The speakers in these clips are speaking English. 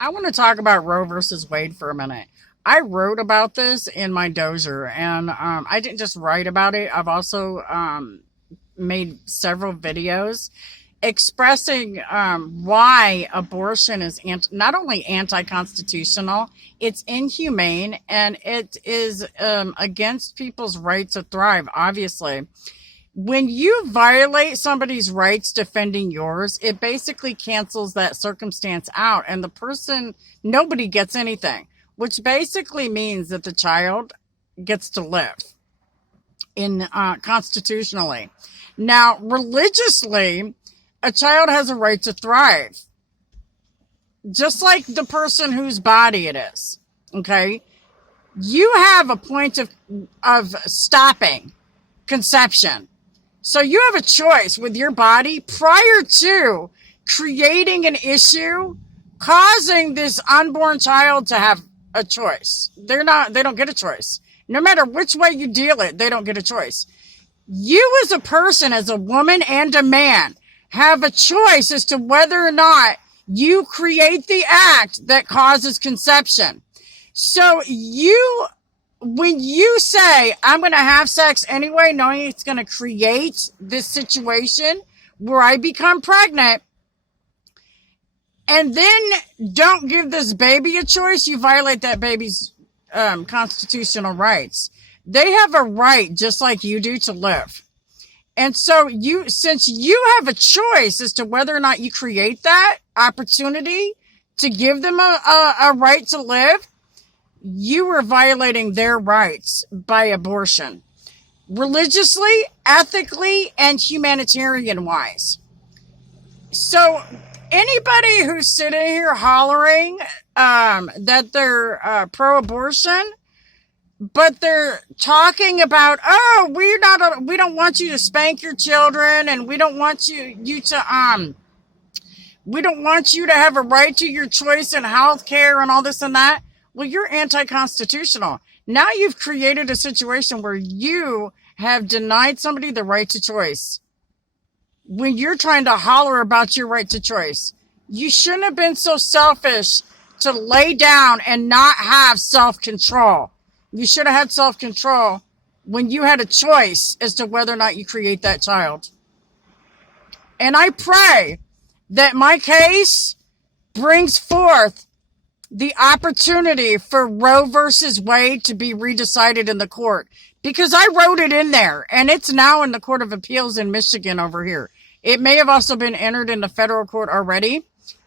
I want to talk about Roe versus Wade for a minute. I wrote about this in my Dozier, and I didn't just write about it. I've also made several videos expressing why abortion is not only anti-constitutional, it's inhumane, and it is against people's right to thrive, obviously. When you violate somebody's rights defending yours, it basically cancels that circumstance out, and the person, nobody gets anything, which basically means that the child gets to live in constitutionally. Now, religiously, a child has a right to thrive, just like the person whose body it is. Okay, you have a point of stopping conception. So you have a choice with your body prior to creating an issue, causing this unborn child to have a choice. They don't get a choice. No matter which way you deal it, they don't get a choice. You as a person, as a woman and a man, have a choice as to whether or not you create the act that causes conception. So when you say, I'm going to have sex anyway, knowing it's going to create this situation where I become pregnant, and then don't give this baby a choice, you violate that baby's constitutional rights. They have a right, just like you do, to live. And so since you have a choice as to whether or not you create that opportunity to give them a right to live, you are violating their rights by abortion, religiously, ethically, and humanitarian wise. So anybody who's sitting here hollering that they're pro-abortion, but they're talking about, oh, we don't want you to spank your children, and we don't want you to have a right to your choice in health care and all this and that. Well, you're anti-constitutional. Now you've created a situation where you have denied somebody the right to choice. When you're trying to holler about your right to choice, you shouldn't have been so selfish to lay down and not have self-control. You should have had self-control when you had a choice as to whether or not you create that child. And I pray that my case brings forth the opportunity for Roe versus Wade to be redecided in the court, because I wrote it in there, and it's now in the Court of Appeals in Michigan over here. It may have also been entered in the federal court already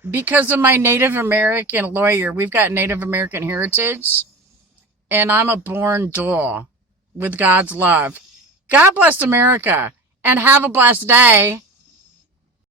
because of my Native American lawyer. We've got Native American heritage, and I'm a born dual with God's love. God bless America, and have a blessed day.